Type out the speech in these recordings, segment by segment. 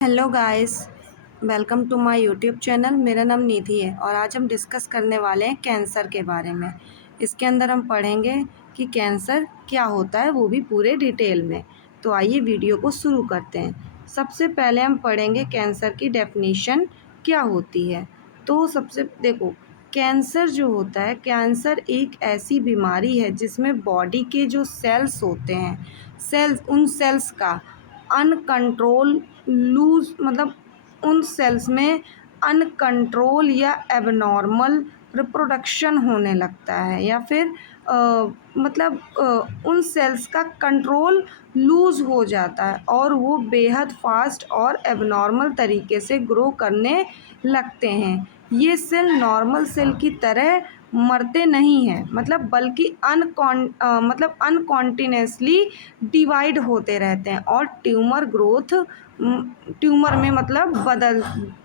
Hello guys, welcome to my YouTube channel. मेरा नाम निधि है और आज हम डिस्कस करने वाले हैं कैंसर के बारे में। इसके अंदर हम पढ़ेंगे कि कैंसर क्या होता है, वो भी पूरे डिटेल में। तो आइए वीडियो को शुरू करते हैं। सबसे पहले हम पढ़ेंगे कैंसर की डेफिनेशन क्या होती है। तो सबसे देखो, कैंसर जो होता है, कैंसर एक ऐसी बीमारी है जिसमें बॉडी के जो सेल्स होते हैं, उन सेल्स का अनकंट्रोल लूज मतलब उन सेल्स में अनकंट्रोल या एबनॉर्मल रिप्रोडक्शन होने लगता है, या फिर उन सेल्स का कंट्रोल लूज़ हो जाता है और वो बेहद फास्ट और एबनॉर्मल तरीके से ग्रो करने लगते हैं। ये सेल नॉर्मल सेल की तरह मरते नहीं हैं, बल्कि अनकॉन्टिन्यूसली डिवाइड होते रहते हैं और ट्यूमर में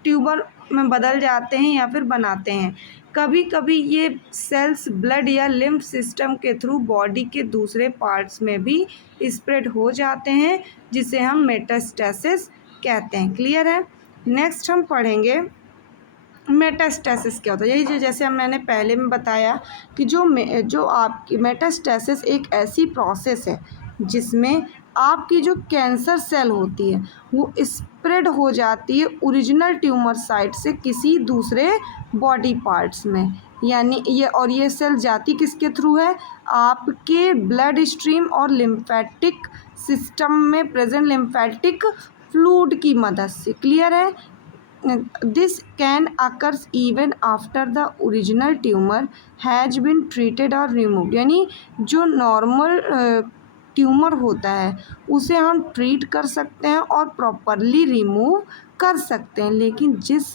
ट्यूबर में बदल जाते हैं या फिर बनाते हैं। कभी कभी ये सेल्स ब्लड या लिम्फ सिस्टम के थ्रू बॉडी के दूसरे पार्ट्स में भी स्प्रेड हो जाते हैं, जिसे हम मेटास्टेसिस कहते हैं। क्लियर है। नेक्स्ट हम पढ़ेंगे मेटास्टेसिस क्या होता है। यही जो जैसे मैंने पहले में बताया कि जो आपकी मेटास्टेसिस एक ऐसी प्रोसेस है जिसमें आपकी जो कैंसर सेल होती है वो स्प्रेड हो जाती है ओरिजिनल ट्यूमर साइट से किसी दूसरे बॉडी पार्ट्स में। यानी ये सेल जाती किसके थ्रू है? आपके ब्लड स्ट्रीम और लिम्फेटिक सिस्टम में प्रेजेंट लिम्फेटिक फ्लूइड की मदद से। क्लियर है। This can occur even after the original tumor has been treated or removed। यानी जो नॉर्मल ट्यूमर होता है उसे हम ट्रीट कर सकते हैं और प्रॉपरली रिमूव कर सकते हैं, लेकिन जिस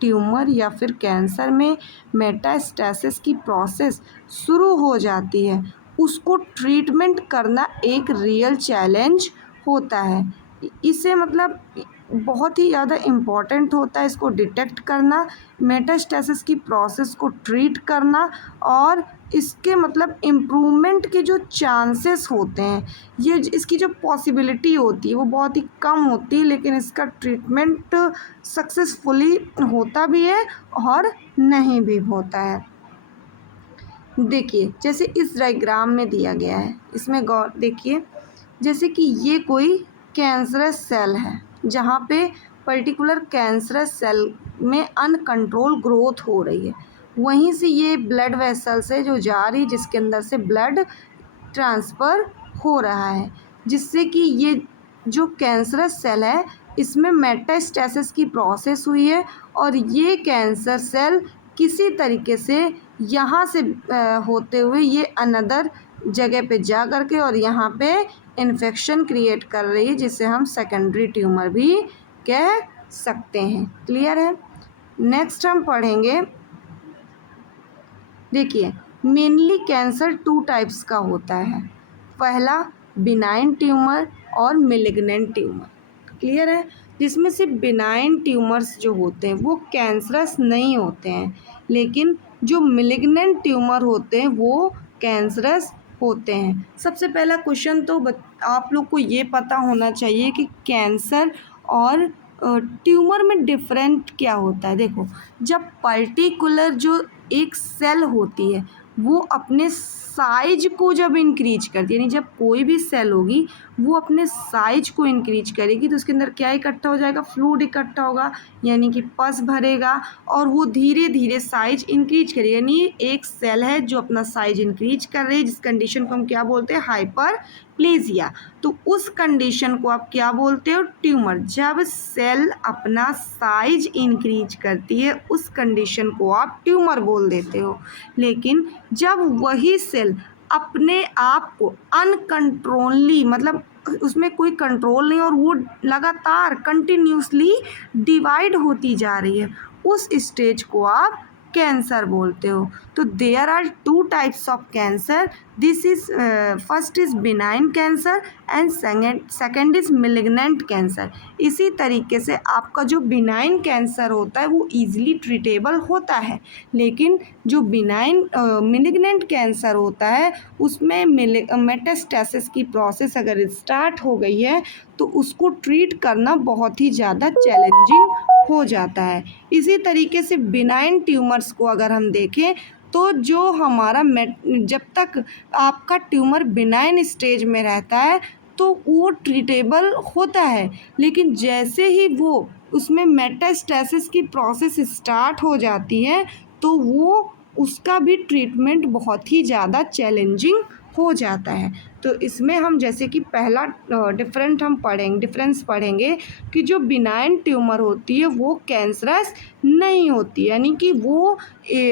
ट्यूमर या फिर कैंसर में मेटास्टेसिस की प्रोसेस शुरू हो जाती है उसको ट्रीटमेंट करना एक रियल चैलेंज होता है। इसे बहुत ही ज़्यादा इम्पॉर्टेंट होता है इसको डिटेक्ट करना, मेटास्टेसिस की प्रोसेस को ट्रीट करना, और इसके इम्प्रूवमेंट के जो चांसेस होते हैं, ये इसकी जो पॉसिबिलिटी होती है वो बहुत ही कम होती है, लेकिन इसका ट्रीटमेंट सक्सेसफुली होता भी है और नहीं भी होता है। देखिए जैसे इस डायग्राम में दिया गया है, इसमें गौर देखिए, जैसे कि ये कोई कैंसरस सेल है जहाँ पे पर्टिकुलर कैंसरस सेल में अनकंट्रोल ग्रोथ हो रही है। वहीं से ये ब्लड वेसल्स है जो जा रही, जिसके अंदर से ब्लड ट्रांसफ़र हो रहा है, जिससे कि ये जो कैंसरस सेल है इसमें मेटास्टेसिस की प्रोसेस हुई है और ये कैंसर सेल किसी तरीके से यहाँ से होते हुए ये अनदर जगह पे जा कर के और यहाँ पे इन्फेक्शन क्रिएट कर रही है, जिसे हम सेकेंडरी ट्यूमर भी कह सकते हैं। क्लियर है। नेक्स्ट हम पढ़ेंगे, देखिए मेनली कैंसर 2 टाइप्स का होता है। पहला बिनाइन ट्यूमर और मेलिग्नेंट ट्यूमर। क्लियर है। जिसमें से बिनाइन ट्यूमर्स जो होते हैं वो कैंसरस नहीं होते हैं, लेकिन जो मेलिग्नेंट ट्यूमर होते हैं वो कैंसरस होते हैं। सबसे पहला क्वेश्चन तो आप लोग को ये पता होना चाहिए कि कैंसर और ट्यूमर में डिफरेंट क्या होता है। देखो, जब पर्टिकुलर जो एक सेल होती है वो अपने साइज को जब इंक्रीज करती है, यानी जब कोई भी सेल होगी वो अपने साइज को इंक्रीज करेगी तो उसके अंदर क्या इकट्ठा हो जाएगा? फ्लूइड इकट्ठा होगा, यानी कि पस भरेगा और वो धीरे धीरे साइज इंक्रीज करेगा। यानी एक सेल है जो अपना साइज इंक्रीज कर रही है, जिस कंडीशन को हम क्या बोलते हैं? हाइपरप्लेजिया। तो उस कंडीशन को आप क्या बोलते हो? ट्यूमर। जब सेल अपना साइज इंक्रीज करती है उस कंडीशन को आप ट्यूमर बोल देते हो। लेकिन जब वही सेल अपने आप को अनकंट्रोलली उसमें कोई कंट्रोल नहीं और वो लगातार कंटिन्यूसली डिवाइड होती जा रही है, उस स्टेज को आप कैंसर बोलते हो। तो there are two types of cancer, this is first is benign cancer and second is malignant cancer. इसी तरीके से आपका जो बिनाइन कैंसर होता है वो ईजिली ट्रीटेबल होता है, लेकिन जो बिनाइन मिलिग्नेंट कैंसर होता है उसमें मेटास्टेसिस की प्रोसेस अगर स्टार्ट हो गई है तो उसको ट्रीट करना बहुत ही ज़्यादा चैलेंजिंग हो जाता है। इसी तरीके से बिनाइन ट्यूमर्स को अगर हम देखें तो जो हमारा जब तक आपका ट्यूमर बिनाइन स्टेज में रहता है तो वो ट्रीटेबल होता है, लेकिन जैसे ही वो उसमें मेटास्टेसिस की प्रोसेस स्टार्ट हो जाती है तो वो उसका भी ट्रीटमेंट बहुत ही ज़्यादा चैलेंजिंग हो जाता है। तो इसमें हम जैसे कि पहला डिफरेंस पढ़ेंगे कि जो बिनाइन ट्यूमर होती है वो कैंसरस नहीं होती, यानी कि वो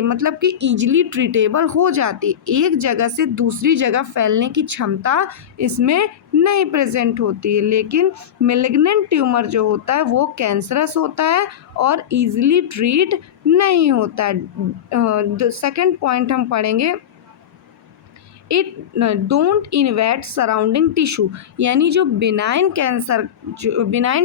मतलब कि ईजिली ट्रीटेबल हो जाती, एक जगह से दूसरी जगह फैलने की क्षमता इसमें नहीं प्रेजेंट होती है। लेकिन मेलिग्नेंट ट्यूमर जो होता है वो कैंसरस होता है और ईजिली ट्रीट नहीं होता है। सेकंड पॉइंट हम पढ़ेंगे, it don't InvIT surrounding tissue, यानी जो बिनाइन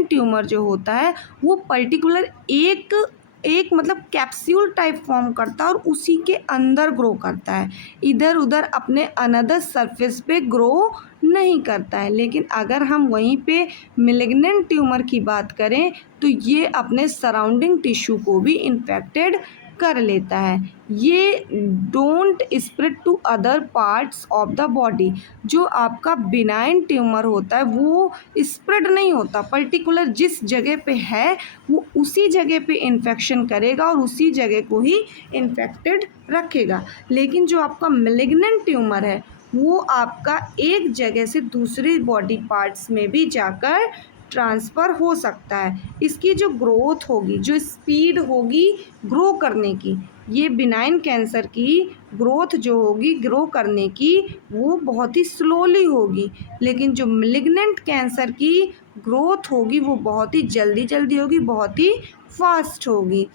ट्यूमर जो होता है वो पर्टिकुलर एक मतलब कैप्सूल टाइप फॉर्म करता है और उसी के अंदर ग्रो करता है, इधर उधर अपने अनदर सरफेस पे ग्रो नहीं करता है। लेकिन अगर हम वहीं पे मिलिग्नेंट ट्यूमर की बात करें तो ये अपने सराउंडिंग टिश्यू को भी इन्फेक्टेड कर लेता है। ये don't spread to other parts of the body, जो आपका बिनाइन ट्यूमर होता है वो स्प्रेड नहीं होता, पर्टिकुलर जिस जगह पे है वो उसी जगह पे इन्फेक्शन करेगा और उसी जगह को ही इन्फेक्टेड रखेगा। लेकिन जो आपका मेलिग्नेंट ट्यूमर है वो आपका एक जगह से दूसरी बॉडी पार्ट्स में भी जाकर ट्रांसफ़र हो सकता है। इसकी जो ग्रोथ होगी, जो स्पीड होगी ग्रो करने की, ये बिनाइन कैंसर की ग्रोथ जो होगी ग्रो करने की वो बहुत ही स्लोली होगी, लेकिन जो मेलिग्नेंट कैंसर की ग्रोथ होगी वो बहुत ही जल्दी जल्दी होगी, बहुत ही फास्ट होगी।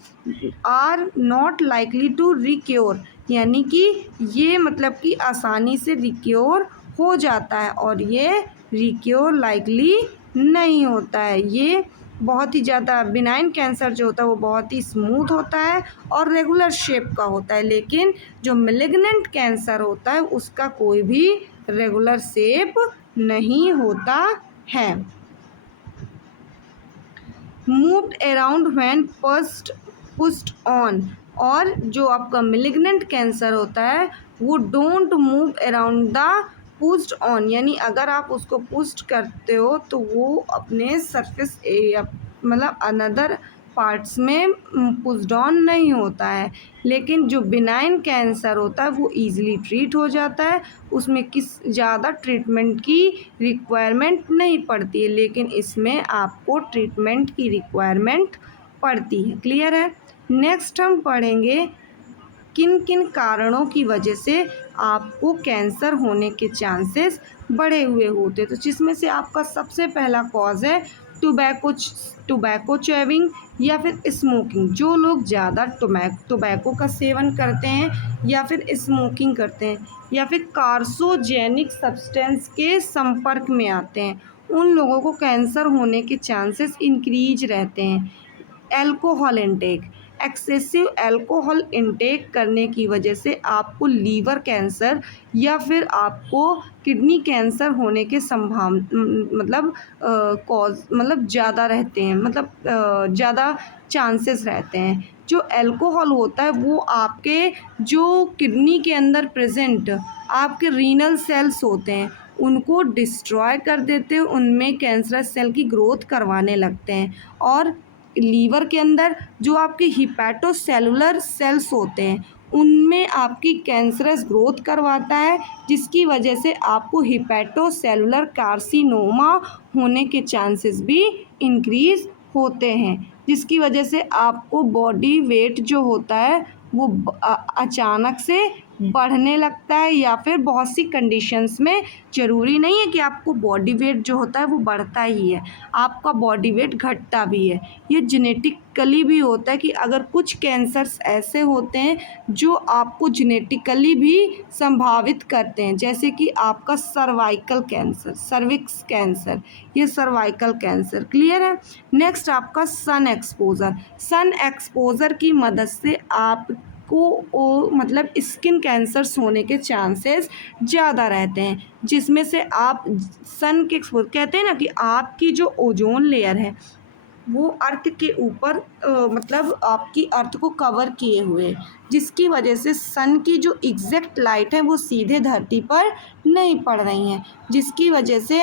आर नॉट लाइकली टू रिक्योर, यानी कि ये मतलब कि आसानी से रिक्योर हो जाता है और ये रिक्योर लाइकली नहीं होता है। ये बहुत ही ज़्यादा बिनाइन कैंसर जो होता है वो बहुत ही स्मूथ होता है और रेगुलर शेप का होता है, लेकिन जो मेलिग्नेंट कैंसर होता है उसका कोई भी रेगुलर शेप नहीं होता है। Moved around when pushed on, और जो आपका मेलिग्नेंट कैंसर होता है वो don't move around the pushed on, यानी अगर आप उसको पुश्ड करते हो तो वो अपने सरफेस एरिया मतलब अनदर पार्ट्स में पुश्ड ऑन नहीं होता है। लेकिन जो बिनाइन कैंसर होता है वो ईजिली ट्रीट हो जाता है, उसमें किस ज़्यादा ट्रीटमेंट की रिक्वायरमेंट नहीं पड़ती है, लेकिन इसमें आपको ट्रीटमेंट की रिक्वायरमेंट पड़ती है। क्लियर है। नेक्स्ट हम पढ़ेंगे किन किन कारणों की वजह से आपको कैंसर होने के चांसेस बढ़े हुए होते, तो जिसमें से आपका सबसे पहला कॉज है टोबैको चेविंग या फिर स्मोकिंग। जो लोग ज़्यादा टोबैको का सेवन करते हैं या फिर स्मोकिंग करते हैं या फिर कार्सोजेनिक सब्सटेंस के संपर्क में आते हैं उन लोगों को कैंसर होने के चांसेस इंक्रीज रहते हैं। Alcohol intake, excessive alcohol intake करने की वजह से आपको लीवर कैंसर या फिर आपको किडनी कैंसर होने के मतलब कॉज मतलब ज़्यादा रहते हैं, मतलब ज़्यादा चांसेस रहते हैं। जो अल्कोहल होता है वो आपके जो किडनी के अंदर प्रेजेंट आपके रीनल सेल्स होते हैं उनको डिस्ट्रॉय कर देते हैं, उनमें कैंसरस सेल की ग्रोथ करवाने लगते हैं। और लीवर के अंदर जो आपके हिपैटोसेलुलर सेल्स होते हैं उनमें आपकी कैंसरस ग्रोथ करवाता है, जिसकी वजह से आपको हिपैटोसेलुलर कार्सिनोमा होने के चांसेस भी इंक्रीज होते हैं, जिसकी वजह से आपको बॉडी वेट जो होता है वो अचानक से बढ़ने लगता है या फिर बहुत सी कंडीशंस में ज़रूरी नहीं है कि आपको बॉडी वेट जो होता है वो बढ़ता ही है, आपका बॉडी वेट घटता भी है। ये जेनेटिकली भी होता है कि अगर कुछ कैंसर्स ऐसे होते हैं जो आपको जेनेटिकली भी संभावित करते हैं, जैसे कि आपका सर्वाइकल कैंसर, सर्विक्स कैंसर, ये सर्वाइकल कैंसर। क्लियर है। नेक्स्ट आपका सन एक्सपोजर। सन एक्सपोजर की मदद से आपको मतलब स्किन कैंसर्स होने के चांसेस ज़्यादा रहते हैं, जिसमें से आप सन के एक्सपोज कहते हैं ना कि आपकी जो ओजोन लेयर है वो अर्थ के ऊपर मतलब आपकी अर्थ को कवर किए हुए है, जिसकी वजह से सन की जो एग्जैक्ट लाइट है वो सीधे धरती पर नहीं पड़ रही हैं, जिसकी वजह से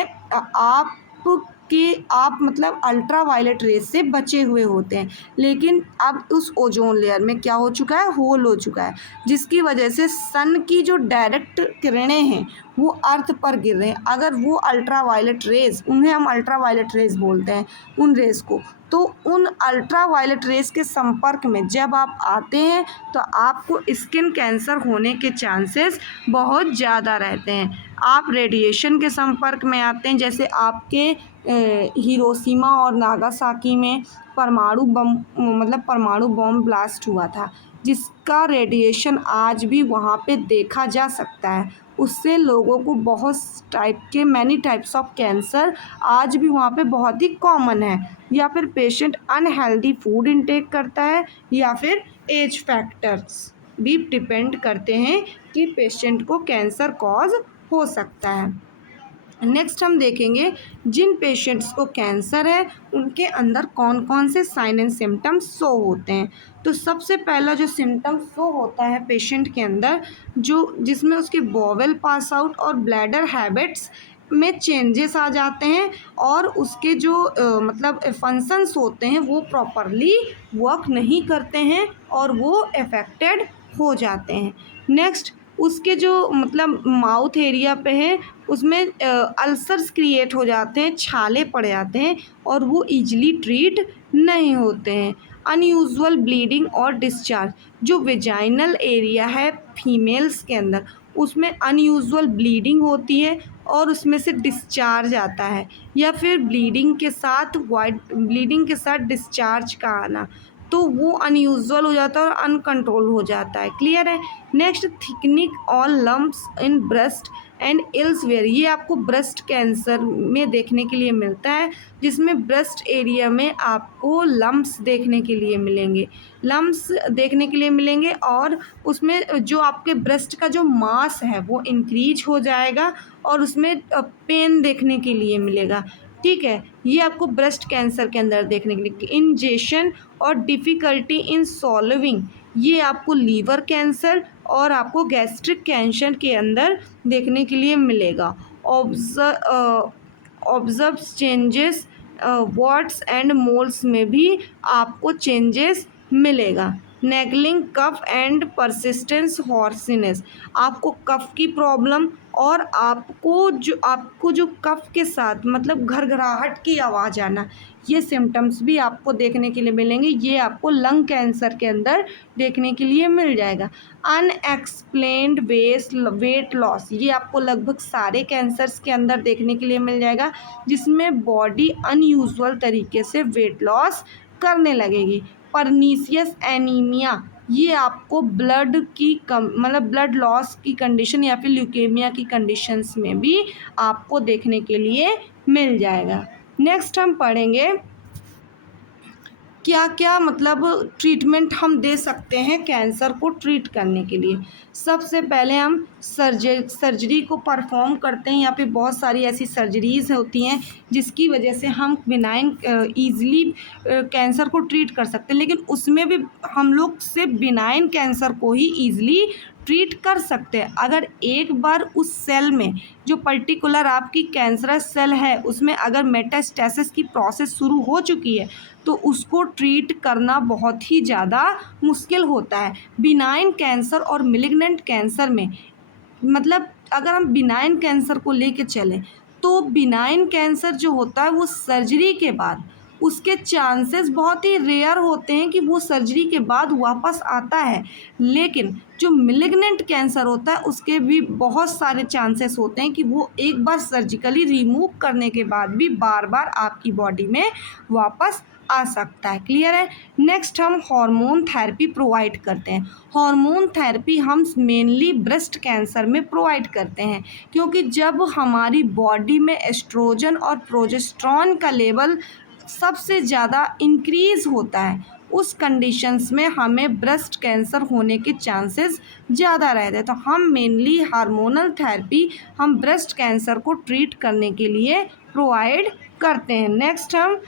आप मतलब अल्ट्रा वायलेट रेस से बचे हुए होते हैं। लेकिन अब उस ओजोन लेयर में क्या हो चुका है, होल हो चुका है, जिसकी वजह से सन की जो डायरेक्ट किरणें हैं वो अर्थ पर गिर रहे हैं। अगर वो अल्ट्रा वायलेट रेज, उन्हें हम अल्ट्रा वायलेट रेज बोलते हैं उन रेस को, तो उन अल्ट्रा वायलेट रेस के संपर्क में जब आप आते हैं तो आपको स्किन कैंसर होने के चांसेस बहुत ज़्यादा रहते हैं। आप रेडिएशन के संपर्क में आते हैं, जैसे आपके हिरोशिमा और नागासाकी में परमाणु बम ब्लास्ट हुआ था, जिसका रेडिएशन आज भी वहाँ पे देखा जा सकता है। उससे लोगों को मैनी टाइप्स ऑफ कैंसर आज भी वहाँ पे बहुत ही कॉमन है। या फिर पेशेंट अनहेल्दी फूड इंटेक करता है, या फिर एज फैक्टर्स भी डिपेंड करते हैं कि पेशेंट को कैंसर कॉज हो सकता है। नेक्स्ट हम देखेंगे जिन पेशेंट्स को कैंसर है उनके अंदर कौन कौन से साइन एंड सिम्टम्स शो होते हैं। तो सबसे पहला जो सिम्टम शो होता है पेशेंट के अंदर, जिसमें उसके बॉवेल पास आउट और ब्लैडर हैबिट्स में चेंजेस आ जाते हैं, और उसके जो मतलब फंक्शंस होते हैं वो प्रॉपरली वर्क नहीं करते हैं और वो अफेक्टेड हो जाते हैं। नेक्स्ट उसके जो मतलब माउथ एरिया पे है उसमें अल्सर्स क्रिएट हो जाते हैं, छाले पड़ जाते हैं और वो ईजिली ट्रीट नहीं होते हैं। अनयूजुअल ब्लीडिंग और डिस्चार्ज, जो वेजाइनल एरिया है फीमेल्स के अंदर उसमें अनयूजुअल ब्लीडिंग होती है और उसमें से डिस्चार्ज आता है, या फिर ब्लीडिंग के साथ डिस्चार्ज का आना, तो वो अनयूजुअल हो जाता है और अनकंट्रोल हो जाता है। क्लियर है। नेक्स्ट थिकनिंग और lumps in breast and elsewhere, ये आपको ब्रेस्ट कैंसर में देखने के लिए मिलता है, जिसमें ब्रेस्ट एरिया में आपको लम्प्स देखने के लिए मिलेंगे और उसमें जो आपके ब्रेस्ट का जो मास है वो इंक्रीज हो जाएगा और उसमें पेन देखने के लिए मिलेगा। ठीक है, ये आपको ब्रेस्ट कैंसर के अंदर देखने के लिए। इंजेक्शन और डिफ़िकल्टी इन सॉल्विंग, ये आपको लीवर कैंसर और आपको गैस्ट्रिक कैंसर के अंदर देखने के लिए मिलेगा। Observe changes warts and moles में भी आपको चेंजेस मिलेगा। नेगलिंग कफ एंड परसिस्टेंस हॉर्सिनेस, आपको कफ की प्रॉब्लम और आपको जो कफ के साथ मतलब घरघराहट की आवाज़ आना, ये सिम्टम्स भी आपको देखने के लिए मिलेंगे। ये आपको लंग कैंसर के अंदर देखने के लिए मिल जाएगा। अनएक्सप्लेन्ड वेट लॉस, ये आपको लगभग सारे कैंसर्स के अंदर देखने के लिए मिल जाएगा, जिसमें बॉडी अनयूजुअल तरीके से वेट लॉस करने लगेगी। परनीसियस एनीमिया, ये आपको ब्लड लॉस की कंडीशन या फिर ल्यूकेमिया की कंडीशंस में भी आपको देखने के लिए मिल जाएगा। नेक्स्ट हम पढ़ेंगे क्या क्या मतलब ट्रीटमेंट हम दे सकते हैं कैंसर को ट्रीट करने के लिए। सबसे पहले हम सर्जरी को परफॉर्म करते हैं, या फिर बहुत सारी ऐसी सर्जरीज़ होती हैं जिसकी वजह से हम ईज़िली कैंसर को ट्रीट कर सकते हैं, लेकिन उसमें भी हम लोग सिर्फ बिनाइन कैंसर को ही ईज़िली ट्रीट कर सकते हैं। अगर एक बार उस सेल में जो पर्टिकुलर आपकी कैंसरस सेल है उसमें अगर मेटास्टेसिस की प्रोसेस शुरू हो चुकी है तो उसको ट्रीट करना बहुत ही ज़्यादा मुश्किल होता है। बिनाइन कैंसर और मेलिग्नेंट कैंसर में मतलब अगर हम बिनाइन कैंसर को लेके चलें तो बिनाइन कैंसर जो होता है वो सर्जरी के बाद उसके चांसेस बहुत ही रेयर होते हैं कि वो सर्जरी के बाद वापस आता है। लेकिन जो मेलिग्नेंट कैंसर होता है उसके भी बहुत सारे चांसेस होते हैं कि वो एक बार सर्जिकली रिमूव करने के बाद भी बार बार आपकी बॉडी में वापस आ सकता है। क्लियर है। नेक्स्ट हम हार्मोन थेरेपी प्रोवाइड करते हैं। हार्मोन थेरेपी हम मेनली ब्रेस्ट कैंसर में प्रोवाइड करते हैं, क्योंकि जब हमारी बॉडी में एस्ट्रोजन और प्रोजेस्टेरॉन का लेवल सबसे ज़्यादा इंक्रीज़ होता है, उस कंडीशंस में हमें ब्रेस्ट कैंसर होने के चांसेस ज़्यादा रहते हैं। तो हम मेनली हार्मोनल थेरेपी हम ब्रेस्ट कैंसर को ट्रीट करने के लिए प्रोवाइड करते हैं। नेक्स्ट हम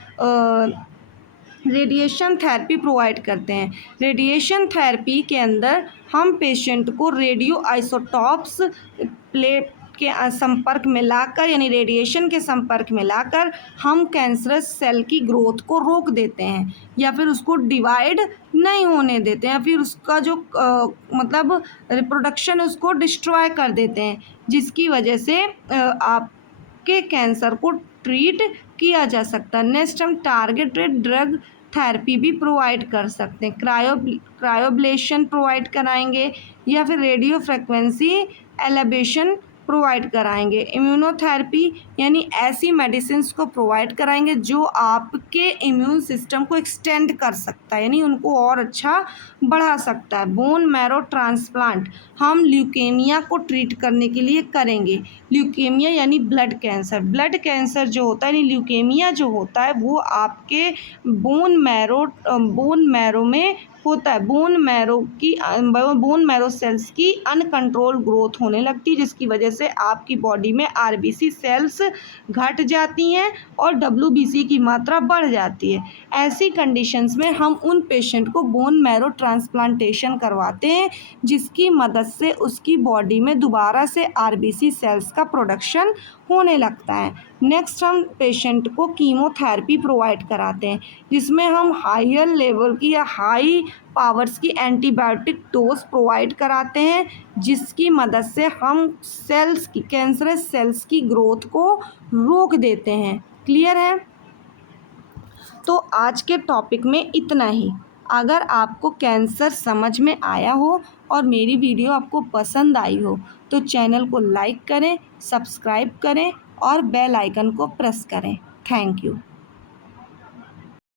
रेडिएशन थेरेपी प्रोवाइड करते हैं। रेडिएशन थेरेपी के अंदर हम पेशेंट को रेडियो आइसोटॉप्स प्लेट के संपर्क में लाकर, यानी रेडिएशन के संपर्क में लाकर हम कैंसरस सेल की ग्रोथ को रोक देते हैं, या फिर उसको डिवाइड नहीं होने देते हैं, या फिर उसका जो मतलब रिप्रोडक्शन उसको डिस्ट्रॉय कर देते हैं, जिसकी वजह से आपके कैंसर को ट्रीट किया जा सकता है। नेक्स्ट हम टारगेटेड ड्रग थेरेपी भी प्रोवाइड कर सकते हैं। क्रायोब्लेशन प्रोवाइड कराएंगे, या फिर रेडियो फ्रिक्वेंसी एलिवेशन प्रोवाइड कराएंगे। इम्यूनोथेरेपी यानी ऐसी मेडिसिन को प्रोवाइड कराएंगे जो आपके इम्यून सिस्टम को एक्सटेंड कर सकता है, यानी उनको और अच्छा बढ़ा सकता है। बोन मैरो ट्रांसप्लांट हम ल्यूकेमिया को ट्रीट करने के लिए करेंगे। ल्यूकेमिया यानी ब्लड कैंसर। ब्लड कैंसर जो होता है, यानी ल्यूकेमिया जो होता है, वो आपके बोन मैरो में होता है। बोन मैरो सेल्स की अनकंट्रोल ग्रोथ होने लगती है, जिसकी वजह से आपकी बॉडी में आरबीसी सेल्स घट जाती हैं और डब्ल्यूबीसी की मात्रा बढ़ जाती है। ऐसी कंडीशंस में हम उन पेशेंट को बोन मैरो ट्रांसप्लांटेशन करवाते हैं, जिसकी मदद से उसकी बॉडी में दोबारा से आरबीसी सेल्स का प्रोडक्शन होने लगता है। नेक्स्ट हम पेशेंट को कीमोथेरेपी प्रोवाइड कराते हैं, जिसमें हम हायर लेवल की या हाई पावर्स की एंटीबायोटिक डोज प्रोवाइड कराते हैं, जिसकी मदद से हम कैंसरस सेल्स की ग्रोथ को रोक देते हैं। क्लियर है। तो आज के टॉपिक में इतना ही। अगर आपको कैंसर समझ में आया हो और मेरी वीडियो आपको पसंद आई हो तो चैनल को लाइक करें, सब्सक्राइब करें और बेल आइकन को प्रेस करें। Thank you.